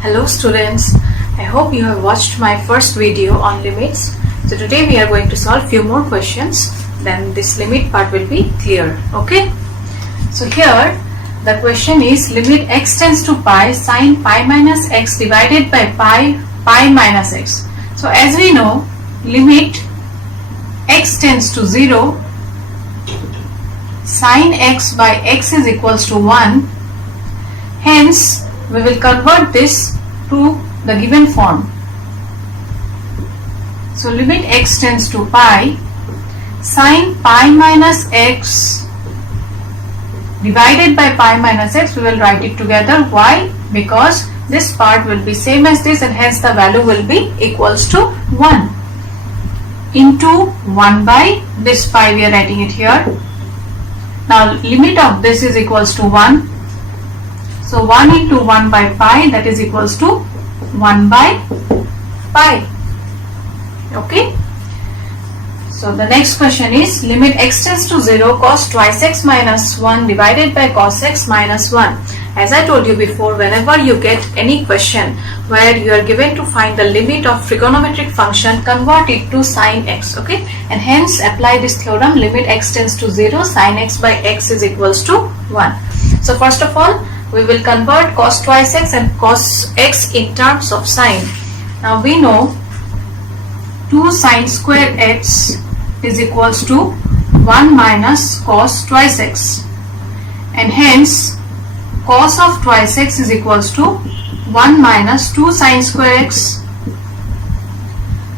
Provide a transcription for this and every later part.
Hello students, I hope you have watched my first video on limits. So today we are going to solve few more questions, then this limit part will be clear. Okay. So here the question is limit x tends to pi sine pi minus x divided by pi minus x. So as we know, limit x tends to 0, sine x by x is equals to 1. Hence we will convert this to the given form. So limit x tends to pi sine pi minus x divided by pi minus x, we will write it together. Why? Because this part will be same as this and hence the value will be equals to 1 into 1 by this pi, we are writing it here. Now limit of this is equals to 1. So 1 into 1 by pi, that is equals to 1 by pi. Okay. So the next question is limit x tends to 0 cos twice x minus 1 divided by cos x minus 1. As I told you before, whenever you get any question where you are given to find the limit of trigonometric function, convert it to sine x. Okay. And hence apply this theorem, limit x tends to 0, sine x by x is equals to 1. So first of all, we will convert cos twice x and cos x in terms of sine. Now we know 2 sine square x is equals to 1 minus cos twice x, and hence cos of twice x is equals to 1 minus 2 sine square x.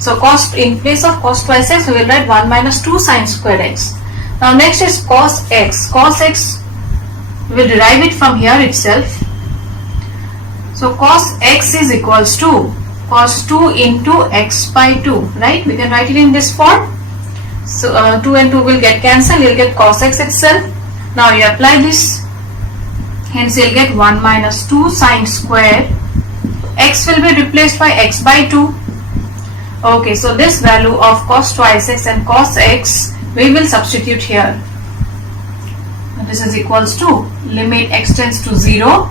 So cos, in place of cos twice x we will write 1 minus 2 sine square x. Now next is cos x. Cos x, we will derive it from here itself. So cos x is equals to cos 2 into x by 2, right? We can write it in this form. So 2 and 2 will get cancelled, you will get cos x itself. Now you apply this, hence you will get 1 minus 2 sine square. X will be replaced by x by 2. Okay, so this value of cos twice x and cos x we will substitute here. This is equals to limit x tends to 0,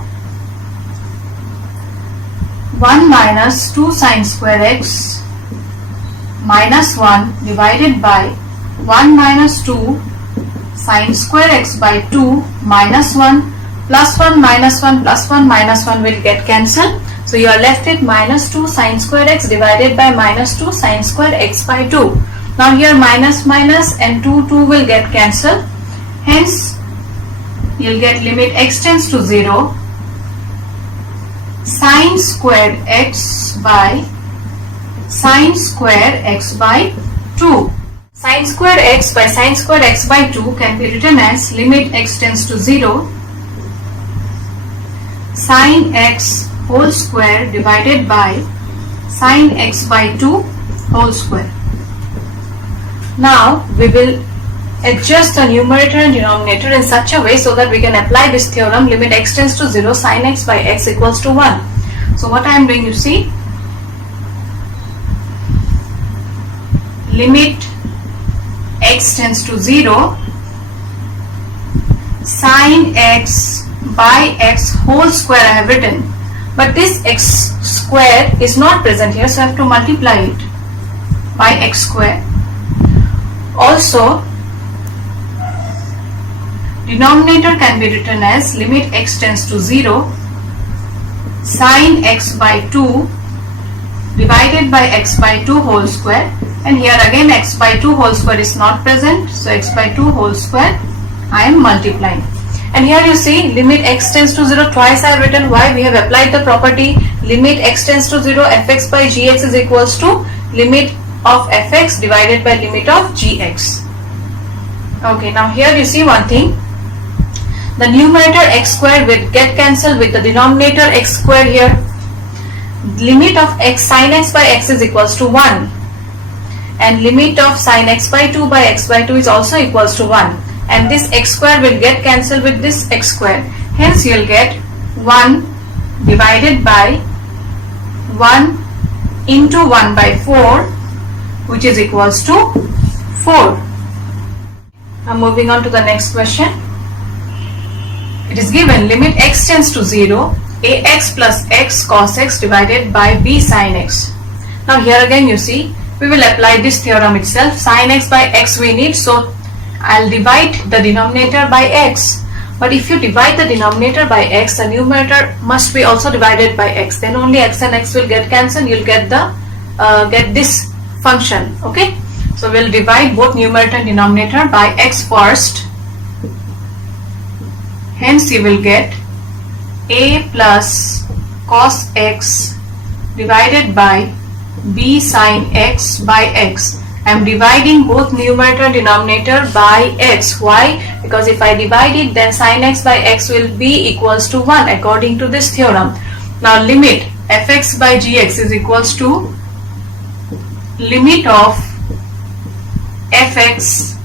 1 minus 2 sine square x minus 1 divided by 1 minus 2 sine square x by 2 minus 1 plus 1 minus 1 plus 1 minus 1 will get cancelled. So you are left with minus 2 sine square x divided by minus 2 sine square x by 2. Now here minus minus and 2 will get cancelled. Hence you will get limit x tends to 0, sine squared x by sine square x by 2. Sine square x by sine square x by 2 can be written as limit x tends to 0, sine x whole square divided by sine x by 2 whole square. Now we will adjust the numerator and denominator in such a way so that we can apply this theorem, limit x tends to 0, sine x by x equals to 1. So what I am doing, you see, limit x tends to 0, sine x by x whole square I have written, but this x square is not present here, so I have to multiply it by x square. Also denominator can be written as limit x tends to 0, sine x by 2 divided by x by 2 whole square, and here again x by 2 whole square is not present, so x by 2 whole square I am multiplying. And here you see limit x tends to 0 twice I have written. Why? We have applied the property limit x tends to 0, fx by gx is equals to limit of fx divided by limit of gx. Okay, now here you see one thing, the numerator x square will get cancelled with the denominator x square here. Limit of x sine x by x is equals to 1, and limit of sine x by 2 by x by 2 is also equals to 1, and this x square will get cancelled with this x square. Hence you will get 1 divided by 1 into 1 by 4, which is equals to 4. Now moving on to the next question. It is given limit x tends to 0, ax plus x cos x divided by b sin x. Now here again you see, we will apply this theorem itself. Sin x by x we need, so I'll divide the denominator by x. But if you divide the denominator by x, the numerator must be also divided by x. Then only x and x will get cancelled. You'll get this function. Okay. So we'll divide both numerator and denominator by x first. Hence you will get a plus cos x divided by b sin x by x. I am dividing both numerator and denominator by x. Why? Because if I divide it, then sin x by x will be equals to 1 according to this theorem. Now limit fx by gx is equals to limit of fx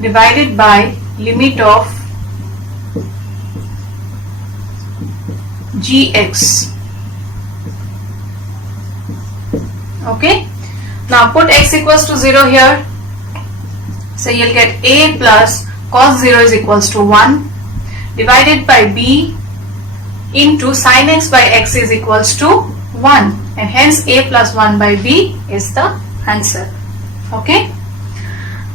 divided by limit of gx. Okay, now put x equals to 0 here, so you'll get a plus cos 0 is equals to 1 divided by b into sin x by x is equals to 1, and hence a plus 1 by b is the answer. Okay,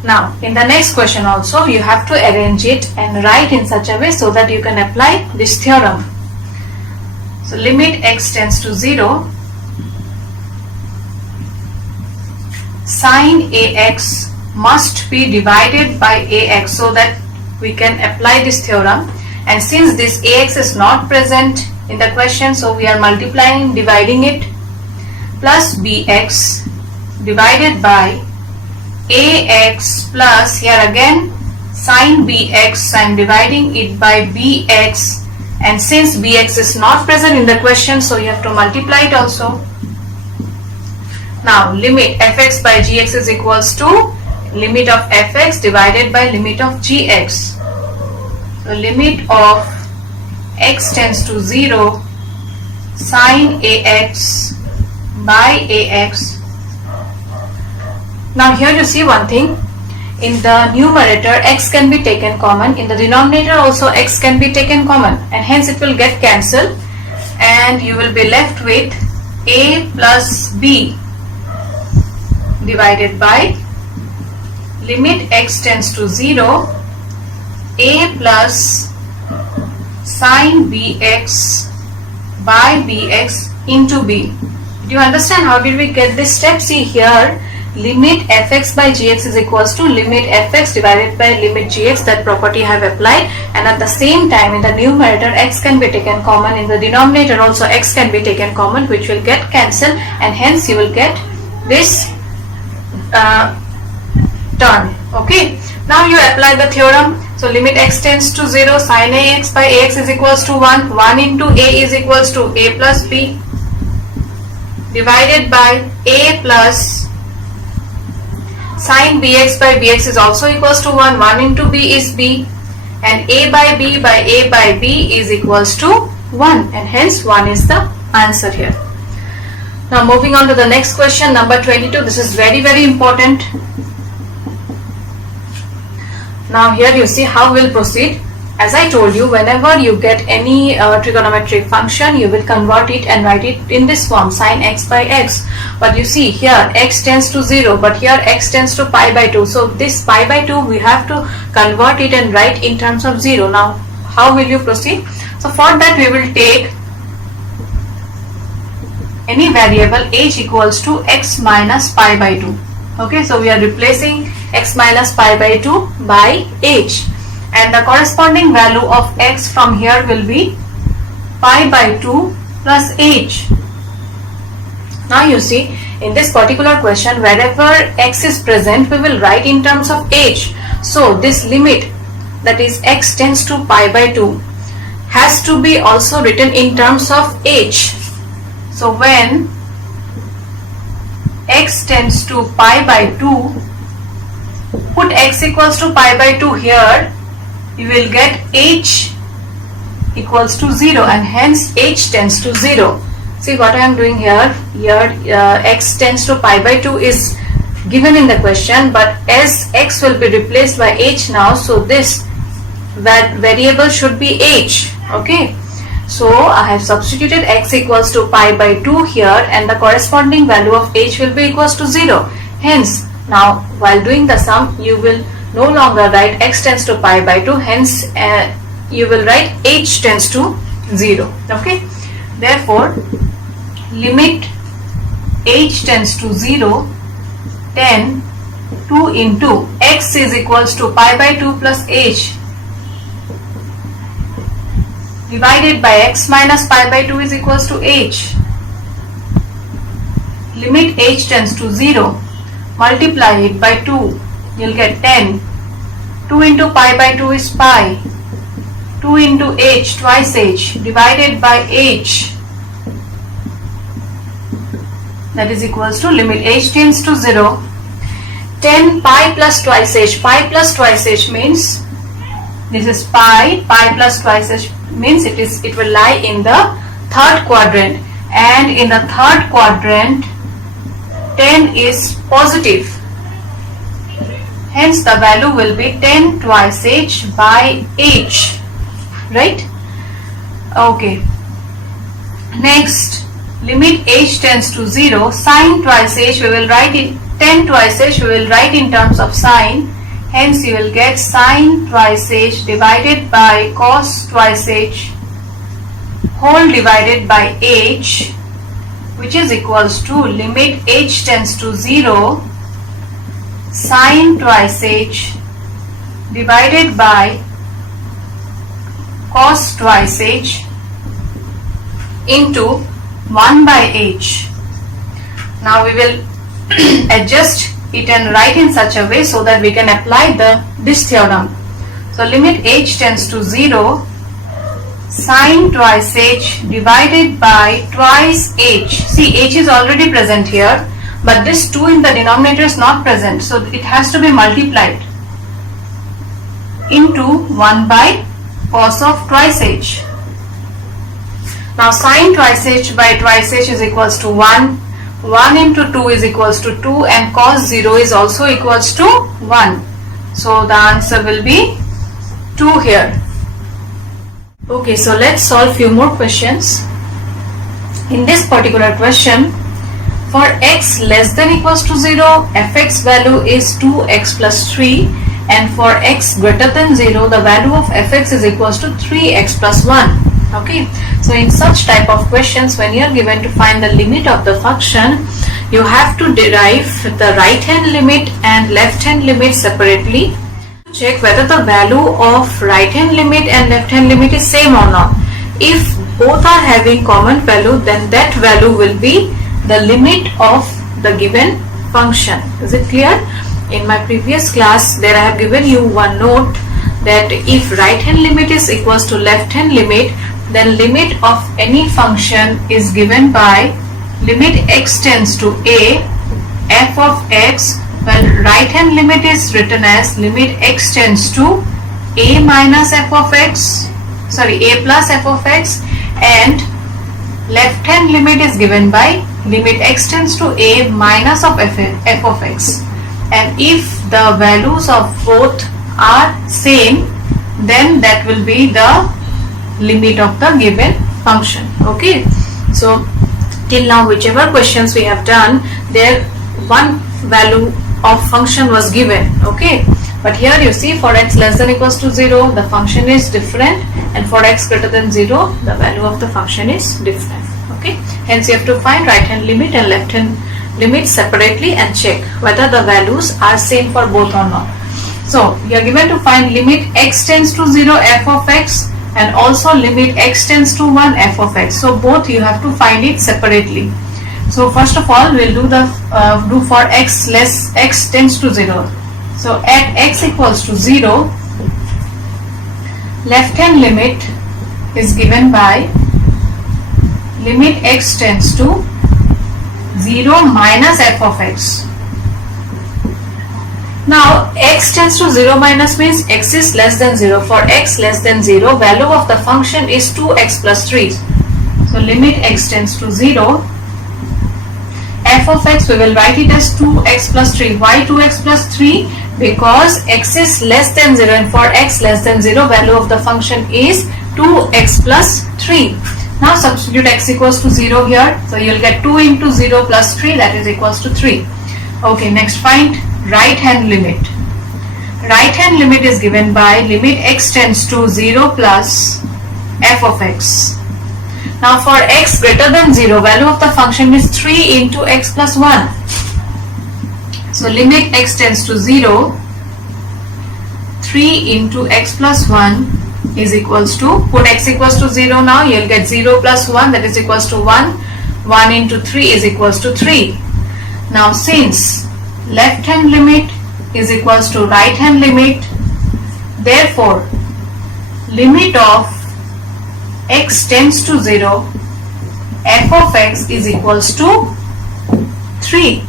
now in the next question also you have to arrange it and write in such a way so that you can apply this theorem. So limit x tends to 0, sin ax must be divided by ax so that we can apply this theorem, and since this ax is not present in the question, so we are multiplying, dividing it, plus bx divided by ax plus, here again sin bx, I am dividing it by bx, and since bx is not present in the question, so you have to multiply it also. Now limit fx by gx is equals to limit of fx divided by limit of gx. So limit of x tends to 0, sin ax by ax. Now here you see one thing, in the numerator x can be taken common, in the denominator also x can be taken common, and hence it will get cancelled and you will be left with a plus b divided by limit x tends to 0, a plus sin bx by bx into b. Do you understand how did we get this step? See here, limit fx by gx is equals to limit fx divided by limit gx, that property I have applied, and at the same time in the numerator x can be taken common, in the denominator also x can be taken common, which will get cancelled, and hence you will get this term. Okay, now you apply the theorem. So limit x tends to 0, sin ax by ax is equals to 1, 1 into a is equals to a plus b divided by a plus sin bx by bx is also equals to 1, 1 into b is b, and a by b is equals to 1, and hence 1 is the answer here. Now moving on to the next question, number 22. This is very important. Now here you see how we'll proceed. As I told you, whenever you get any trigonometric function, you will convert it and write it in this form, sin x by x. But you see here x tends to 0, but here x tends to pi by 2. So this pi by 2 we have to convert it and write in terms of 0. Now how will you proceed? So for that we will take any variable h equals to x minus pi by 2. Okay, so we are replacing x minus pi by 2 by h, and the corresponding value of x from here will be pi by 2 plus h. Now you see, in this particular question, wherever x is present, we will write in terms of h. So this limit, that is x tends to pi by 2, has to be also written in terms of h. So when x tends to pi by 2, put x equals to pi by 2 here, you will get h equals to 0, and hence h tends to 0. See what I am doing here? Here x tends to pi by 2 is given in the question, but as x will be replaced by h now, so this variable should be h, Okay, so I have substituted x equals to pi by 2 here, and the corresponding value of h will be equals to 0. Hence, now while doing the sum, you will no longer write x tends to pi by 2, hence you will write h tends to 0. Okay, therefore limit h tends to 0, then 2 into x is equals to pi by 2 plus h divided by x minus pi by 2 is equals to h. Limit h tends to 0, multiply it by 2, you'll get 10. 2 into pi by 2 is pi. 2 into h, twice h, divided by h, that is equals to limit h tends to 0. 10 pi plus twice h. Pi plus twice h means this is pi. Pi plus twice h means it will lie in the third quadrant, and in the third quadrant 10 is positive. Hence the value will be 10 twice h by h. Right? Okay. Next, limit h tends to 0. Sine twice h we will write in 10 twice h we will write in terms of sine. Hence you will get sine twice h divided by cos twice h whole divided by h, which is equals to limit h tends to 0 sine twice h divided by cos twice h into 1 by h. Now we will adjust it and write in such a way so that we can apply this theorem. So limit h tends to 0 sine twice h divided by twice h. See, h is already present here, but this 2 in the denominator is not present, so it has to be multiplied into 1 by cos of twice h. Now sine twice h by twice h is equals to 1. 1 into 2 is equals to 2, and cos 0 is also equals to 1. So the answer will be 2 here. Okay, so let's solve few more questions. In this particular question, for x less than equals to 0, fx value is 2x plus 3, and for x greater than 0, the value of fx is equals to 3x plus 1. Okay, so in such type of questions, when you are given to find the limit of the function, you have to derive the right hand limit and left hand limit separately. Check whether the value of right hand limit and left hand limit is same or not. If both are having common value, then that value will be the limit of the given function. Is it clear? In my previous class, there I have given you one note that if right hand limit is equals to left hand limit, then limit of any function is given by limit x tends to a f of x, well right hand limit is written as limit x tends to a minus f of x, a plus f of x, and left hand limit is given by limit x tends to a minus of f of x. And if the values of both are same, then that will be the limit of the given function. Okay, so till now whichever questions we have done, there one value of function was given. Okay, but here you see for x less than equals to 0, the function is different, and for x greater than 0, the value of the function is different. Okay, hence you have to find right hand limit and left hand limit separately and check whether the values are same for both or not. So you are given to find limit x tends to 0 f of x and also limit x tends to 1 f of x. So both you have to find it separately. So first of all, we'll do for x tends to 0. So at x equals to 0, left hand limit is given by limit x tends to 0 minus f of x. Now x tends to 0 minus means x is less than 0. For x less than 0, value of the function is 2x plus 3. So limit x tends to 0, f of x we will write it as 2x plus 3. Why 2x plus 3? Because x is less than 0, and for x less than 0, value of the function is 2x plus 3. Now substitute x equals to 0 here. So you'll get 2 into 0 plus 3, that is equals to 3. Okay, next find right hand limit. Right hand limit is given by limit x tends to 0 plus f of x. Now for x greater than 0, value of the function is 3 into x plus 1. So limit x tends to 0, 3 into x plus 1 is equals to, put x equals to 0 now, you'll get 0 plus 1, that is equals to 1. 1 into 3 is equals to 3. Now since left hand limit is equals to right hand limit, therefore limit of x tends to 0, f of x is equals to 3.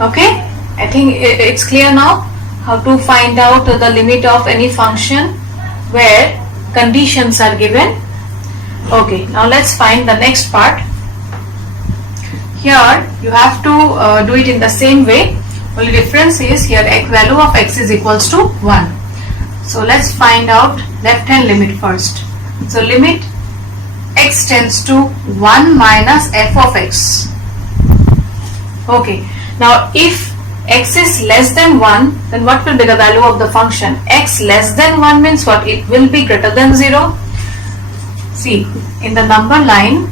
Okay, I think it's clear now how to find out the limit of any function where conditions are given. Okay, now let's find the next part. Here you have to do it in the same way, only difference is here value of x is equals to 1. So let's find out left hand limit first. So limit x tends to 1 minus f of x. Okay, now if x is less than 1, then what will be the value of the function? X less than 1 means what? It will be greater than 0. See, in the number line,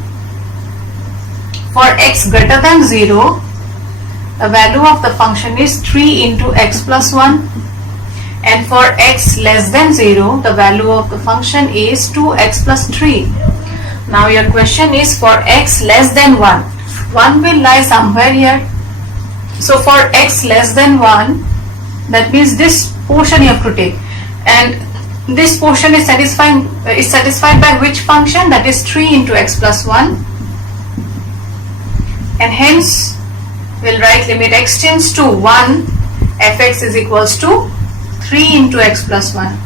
for x greater than 0, the value of the function is 3 into x plus 1. And for x less than 0, the value of the function is 2x plus 3. Now your question is for x less than 1. 1 will lie somewhere here. So for x less than 1, that means this portion you have to take. And this portion is satisfied by which function? That is 3 into x plus 1. And hence we'll write limit x tends to 1, fx is equals to 3 into x plus 1.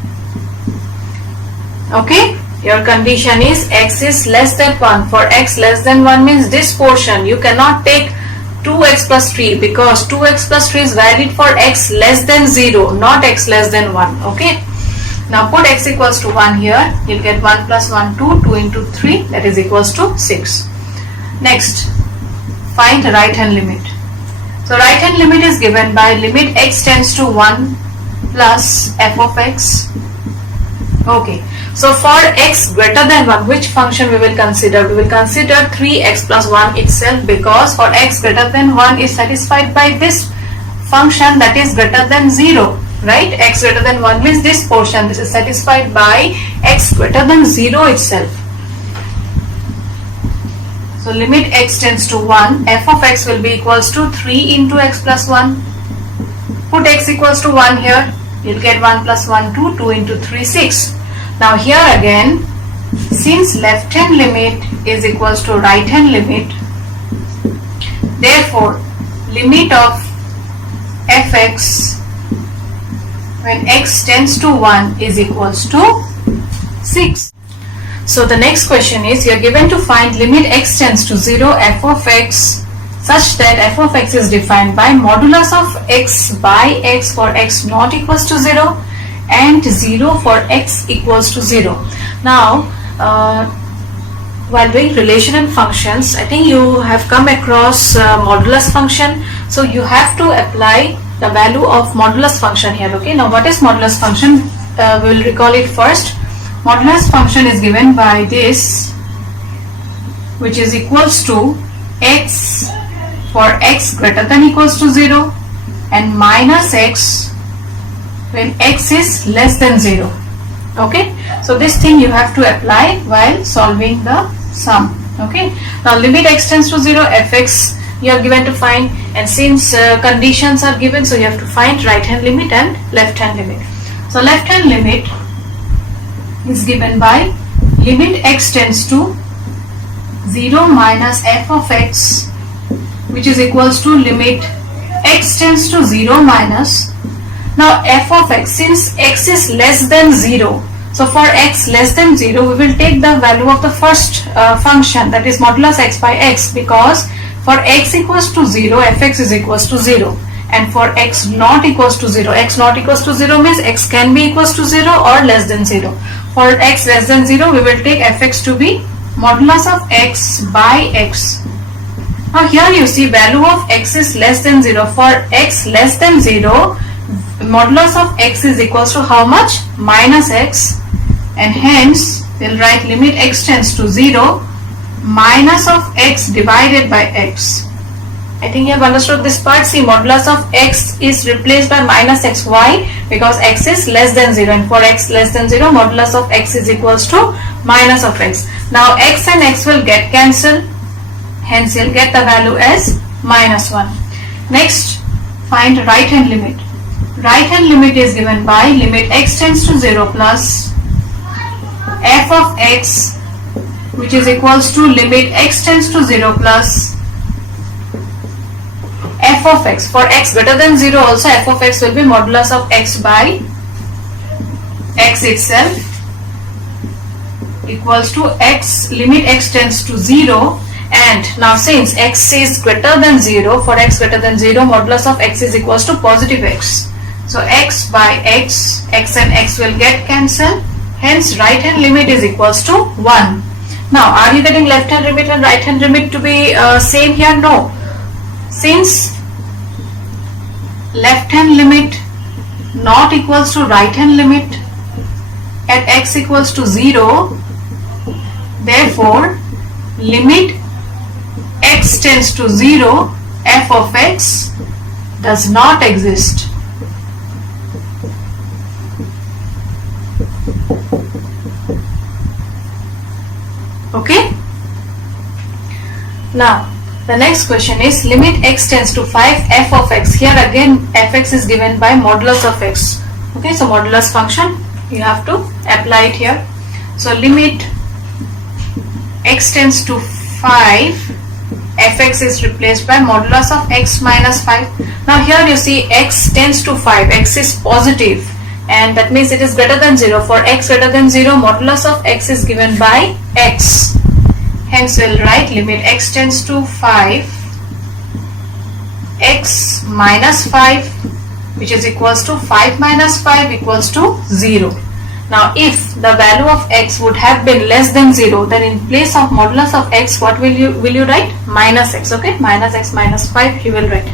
Okay, your condition is x is less than 1. For x less than 1 means this portion you cannot take 2x plus 3 because 2x plus 3 is valid for x less than 0, not x less than 1. Okay, now put x equals to 1 here, you'll get 1 plus 1, 2, 2 into 3, that is equals to 6. Next, find right hand limit. So right hand limit is given by limit x tends to 1 plus f of x. Okay, so for x greater than 1, which function we will consider? We will consider 3x plus 1 itself because for x greater than 1 is satisfied by this function that is greater than 0, right? X greater than 1 means this portion, this is satisfied by x greater than 0 itself. So limit x tends to 1, f of x will be equals to 3 into x plus 1. Put x equals to 1 here, you'll get 1 plus 1, 2, 2 into 3, 6. Now here again, since left hand limit is equals to right hand limit, therefore limit of fx when x tends to 1 is equals to 6. So the next question is, you are given to find limit x tends to 0 f of x such that f of x is defined by modulus of x by x for x not equals to 0 and 0 for x equals to 0. Now while doing relation and functions, I think you have come across modulus function, so you have to apply the value of modulus function here. Okay, now what is modulus function? We will recall it first. Modulus function is given by this, which is equals to x for x greater than equals to 0 and minus x when x is less than 0. Okay, so this thing you have to apply while solving the sum. Okay, now limit x tends to 0, fx you are given to find, and since conditions are given, so you have to find right hand limit and left hand limit. So left hand limit is given by limit x tends to 0 minus f of x, which is equals to limit x tends to 0 minus, now f of x, since x is less than 0, so for x less than 0 we will take the value of the first function, that is modulus x by x, because for x equals to 0 fx is equals to 0 and for x not equals to 0. X not equals to 0 means x can be equals to 0 or less than 0. For x less than 0, we will take fx to be modulus of x by x. Now here you see value of x is less than 0. For x less than 0, modulus of x is equals to how much? Minus x, and hence we'll write limit x tends to 0 minus of x divided by x. I think you have understood this part. See, modulus of x is replaced by minus x. Why? Because x is less than 0, and for x less than 0, modulus of x is equals to minus of x. Now x and x will get cancelled, hence you'll get the value as minus 1. Next, find right hand limit. Right hand limit is given by limit x tends to 0 plus f of x, which is equals to limit x tends to 0 plus f of x. For x greater than 0 also, f of x will be modulus of x by x itself, equals to x, limit x tends to 0. And now since x is greater than 0, for x greater than 0, modulus of x is equals to positive x. So x by x, x and x will get cancelled, hence right hand limit is equals to 1. Now are you getting left hand limit and right hand limit to be same here? No. Since left hand limit not equals to right hand limit at x equals to 0, therefore limit x tends to 0, f of x does not exist. Okay. Now the next question is limit x tends to 5 f of x. Here again fx is given by modulus of x. Okay, so modulus function you have to apply it here. So limit x tends to 5, fx is replaced by modulus of x minus 5. Now here you see x tends to 5, x is positive, and that means it is greater than 0. For x greater than 0, modulus of x is given by x. Hence we'll write limit x tends to 5, x minus 5, which is equals to 5 minus 5 equals to 0. Now if the value of x would have been less than 0, then in place of modulus of x, what will you write? Minus x. Okay, minus x minus 5 you will write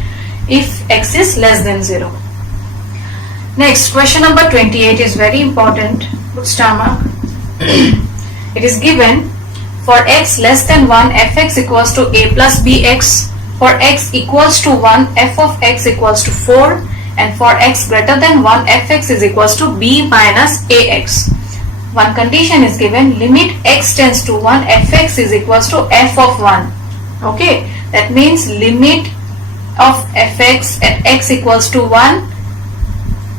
if x is less than 0. Next, question number 28 is very important. Put star mark. It is given for x less than 1, fx equals to a plus bx. For x equals to 1, f of x equals to 4. And for x greater than 1, fx is equals to b minus ax. One condition is given, limit x tends to 1, fx is equals to f of 1. Okay, that means limit of fx at x equals to 1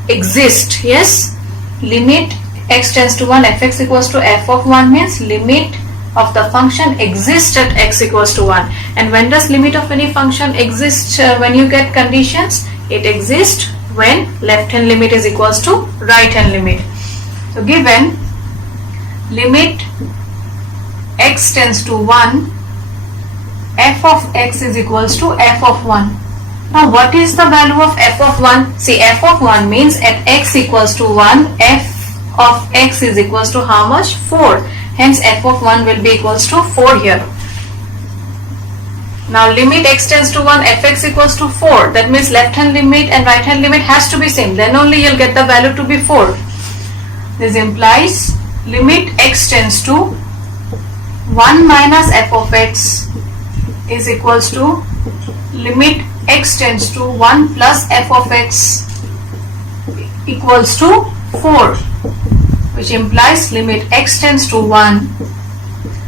exist. Yes, limit x tends to 1, fx equals to f of 1 means limit of the function exists at x equals to 1. And when does limit of any function exist when you get conditions? It exists when left hand limit is equals to right hand limit. So given limit x tends to 1, f of x is equals to f of 1. Now what is the value of f of 1? See, f of 1 means at x equals to 1, f of x is equals to how much? 4. Hence f of 1 will be equals to 4 here. Now limit x tends to 1, fx equals to 4. That means left hand limit and right hand limit has to be same. Then only you'll get the value to be 4. This implies limit x tends to 1 minus f of x is equals to limit x tends to 1 plus f of x equals to 4, which implies limit x tends to 1.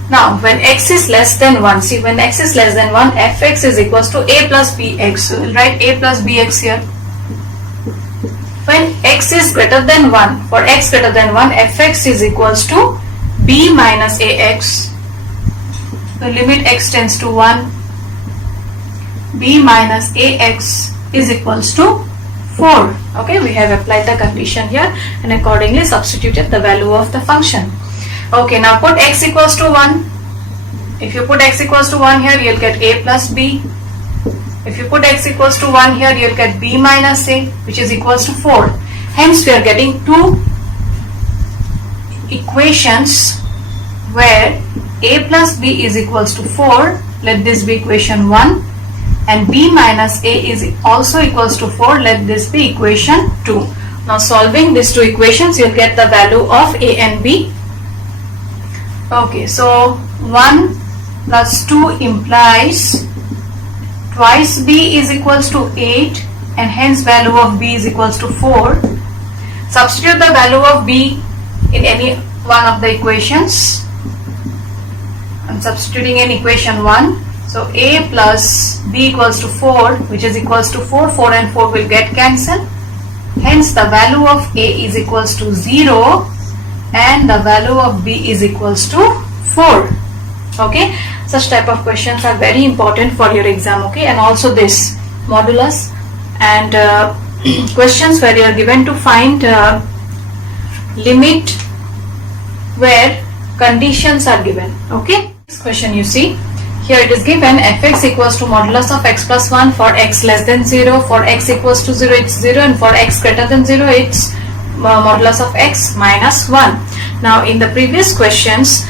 Now when x is less than 1, see, when x is less than 1, fx is equals to a plus bx. So we'll write a plus bx here. When x is greater than 1, for x greater than 1, fx is equals to b minus ax. So limit x tends to 1, b minus ax is equals to 4. Okay, we have applied the condition here and accordingly substituted the value of the function. Okay, now put x equals to 1. If you put x equals to 1 here, you'll get a plus b If you put x equals to 1 here, you'll get b minus a, which is equals to 4. Hence, we are getting two equations where a plus b is equals to 4. Let this be equation 1. And b minus a is also equals to 4. Let this be equation 2. Now solving these two equations, you'll get the value of a and b. Okay, so 1 plus 2 implies twice b is equals to 8, and hence value of b is equals to 4. Substitute the value of b in any one of the equations. I'm substituting in equation 1. So a plus b equals to 4, which is equals to 4. 4 and 4 will get cancelled. Hence the value of a is equals to 0 and the value of b is equals to 4. Okay, such type of questions are very important for your exam. Okay, and also this modulus and questions where you are given to find limit where conditions are given. Okay, this question you see here, it is given fx equals to modulus of x plus 1 for x less than 0, for x equals to 0 it's 0, and for x greater than 0 it's modulus of x minus 1. Now in the previous questions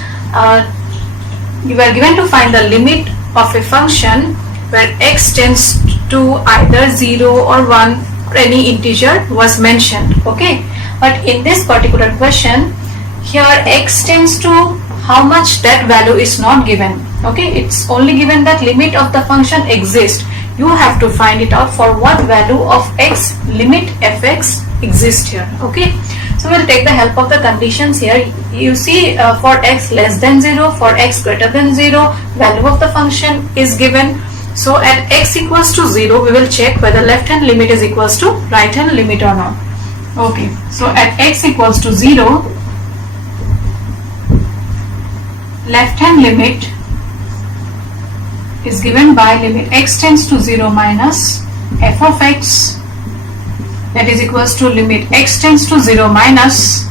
you were given to find the limit of a function where x tends to either 0 or 1 or any integer was mentioned. Okay, but in this particular question here x tends to how much, that value is not given. Okay, it's only given that limit of the function exists. You have to find it out for what value of x limit fx exists here. Okay, so we'll take the help of the conditions here. You see for x less than 0, for x greater than 0, value of the function is given. So at x equals to 0, we will check whether left hand limit is equals to right hand limit or not. Okay, so at x equals to 0, left hand limit is given by limit x tends to 0 minus f of x, that is equals to limit x tends to 0 minus,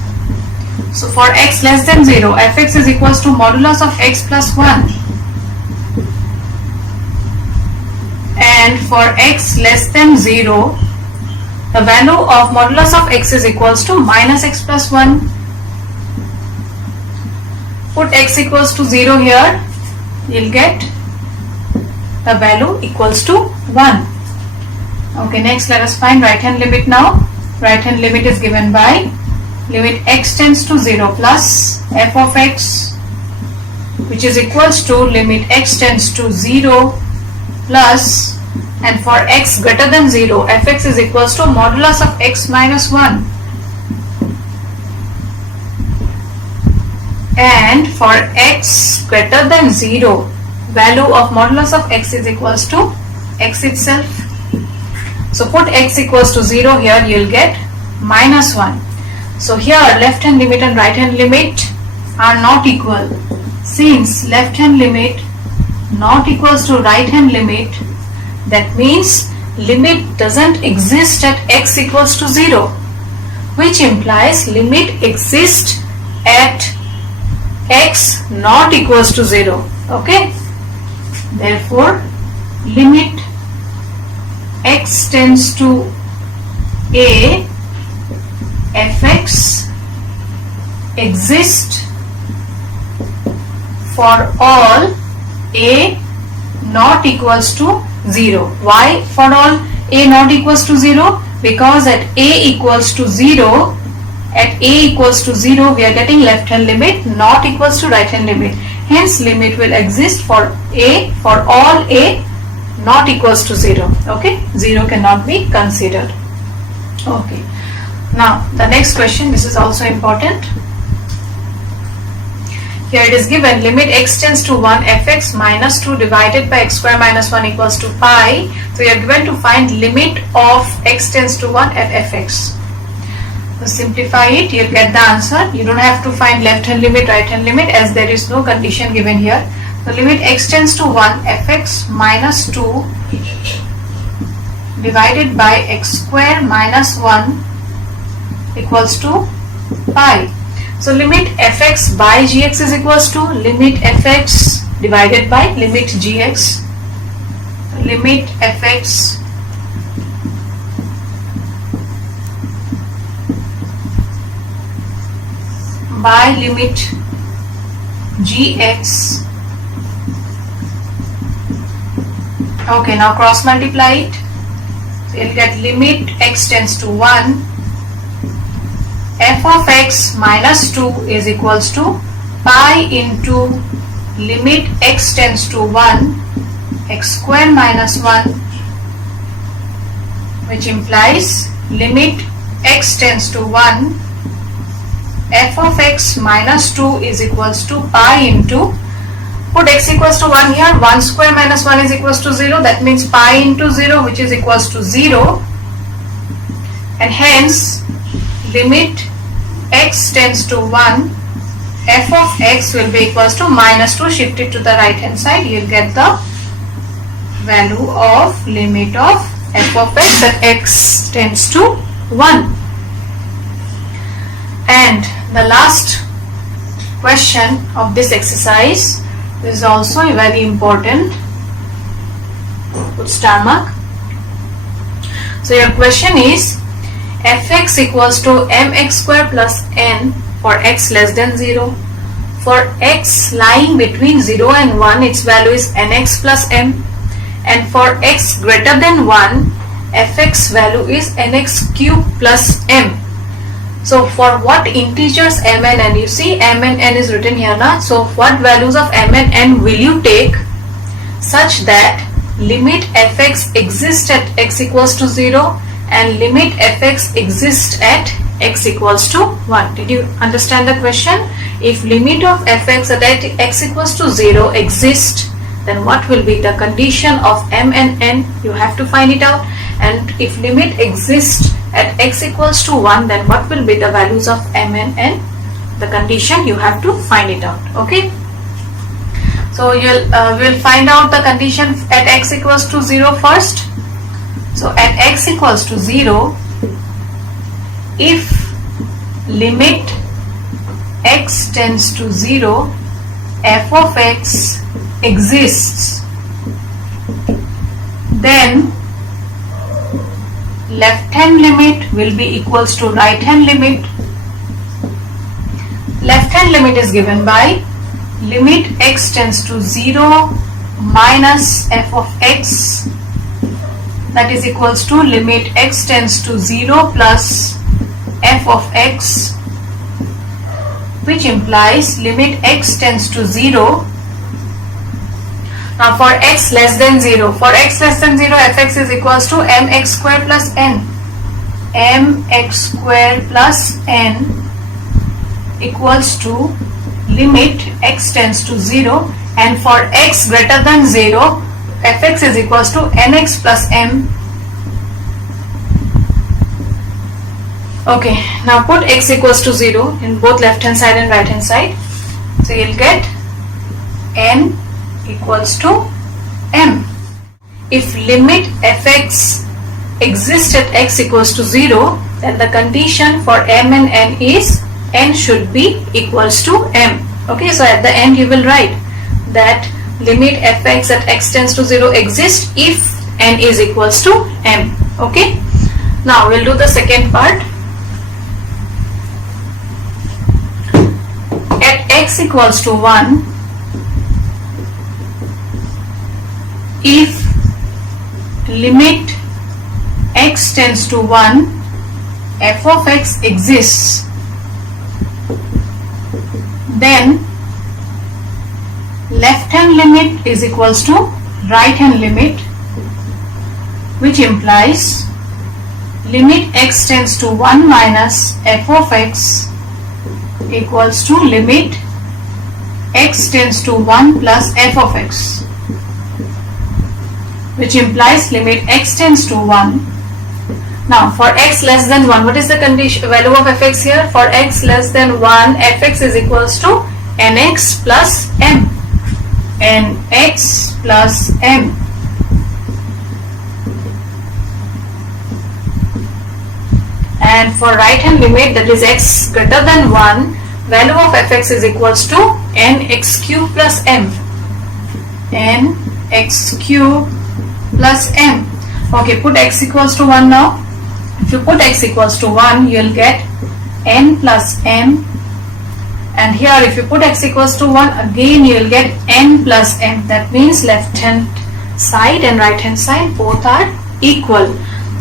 so for x less than 0 fx is equals to modulus of x plus 1, and for x less than 0 the value of modulus of x is equals to minus x plus 1. Put x equals to 0 here, you'll get the value equals to 1. Okay, next let us find right hand limit now. Right hand limit is given by limit x tends to 0 plus f of x, which is equals to limit x tends to 0 plus, and for x greater than 0 fx is equals to modulus of x minus 1. And for x greater than 0, value of modulus of x is equals to x itself. So put x equals to 0 here, you will get minus 1. So here left hand limit and right hand limit are not equal. Since left hand limit not equals to right hand limit, that means limit doesn't exist at x equals to 0, which implies limit exists at x not equals to 0. Okay, therefore limit x tends to a fx exists for all a not equals to 0. Why for all a not equals to 0? Because at a equals to 0, at a equals to 0 we are getting left hand limit not equals to right hand limit. Hence limit will exist for all a not equals to 0. Okay, 0 cannot be considered. Okay, now the next question, this is also important. Here it is given limit x tends to 1 fx minus 2 divided by x square minus 1 equals to pi. So you are given to find limit of x tends to 1 fx. So simplify it, you'll get the answer. You don't have to find left hand limit, right hand limit, as there is no condition given here. So limit x tends to 1 fx minus 2 divided by x square minus 1 equals to pi. So limit fx by gx is equals to limit fx divided by limit gx. limit fx by limit gx. Okay, now cross multiply it. So you'll get limit x tends to 1, f of x minus 2 is equals to pi into limit x tends to 1, x square minus 1, which implies limit x tends to 1, f of x minus 2 is equals to pi into, put x equals to 1 here, 1 square minus 1 is equals to 0, that means pi into 0, which is equals to 0, and hence limit x tends to 1, f of x will be equals to minus 2, shift it to the right hand side, you will get the value of limit of f of x at x tends to 1. And the last question of this exercise is also very important. Put star mark. So your question is fx equals to mx square plus n for x less than 0. For x lying between 0 and 1, its value is nx plus m, and for x greater than 1, fx value is nx cube plus m. So for what integers m and n? You see m and n is written here now. So what values of m and n will you take such that limit fx exists at x equals to 0 and limit fx exists at x equals to 1? Did you understand the question? If limit of fx at x equals to 0 exists, then what will be the condition of m and n? You have to find it out. And if limit exists at x equals to 1, then what will be the values of m and n? The condition you have to find it out. Okay. So we'll find out the condition at x equals to 0 first. So at x equals to 0, if limit x tends to 0, f of x exists, then left hand limit will be equals to right hand limit. Left hand limit is given by limit x tends to 0 minus f of x, that is equals to limit x tends to 0 plus f of x, which implies limit x tends to 0. Now for x less than 0, fx is equals to mx square plus n. Mx square plus n equals to limit x tends to 0, and for x greater than 0, fx is equals to nx plus m. Okay, now put x equals to 0 in both left hand side and right hand side. So you'll get n equals to m. If limit fx exists at x equals to 0, then the condition for m and n is n should be equals to m. Okay, so at the end you will write that limit fx at x tends to 0 exists if n is equals to m. Okay, now we'll do the second part. At x equals to 1, if limit x tends to 1, f of x exists, then left hand limit is equals to right hand limit, which implies limit x tends to 1 minus f of x equals to limit x tends to 1 plus f of x, which implies limit x tends to 1. Now for x less than 1, what is the condition value of fx here? For x less than 1, fx is equals to nx plus m. Nx plus m. And for right hand limit, that is x greater than 1, value of fx is equals to nx cube plus m. Nx cube plus m. Okay, put x equals to 1 now. If you put x equals to 1, you will get n plus m, and here if you put x equals to 1, again you will get n plus m. That means left hand side and right hand side both are equal,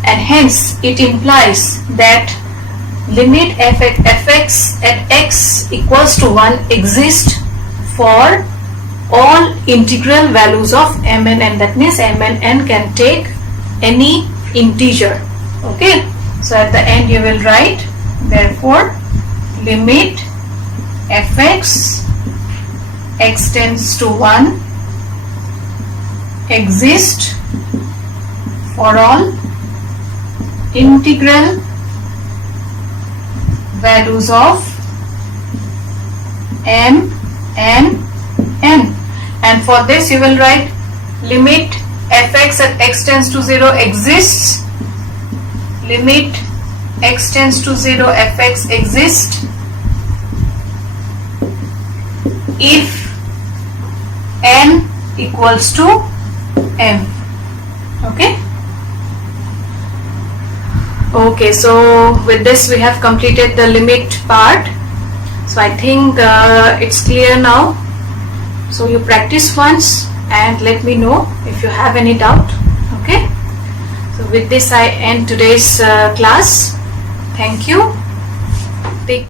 and hence it implies that limit fx at x equals to 1 exists for all integral values of m and n. That means m and n can take any integer. Okay, so at the end you will write, therefore limit fx x tends to 1 exist for all integral values of m and n. And for this you will write limit fx at x tends to 0 exists, limit x tends to 0 fx exists if n equals to m. Okay. Okay, so with this we have completed the limit part. So I think it's clear now. So you practice once and let me know if you have any doubt. Okay. So with this I end today's class. Thank you. Take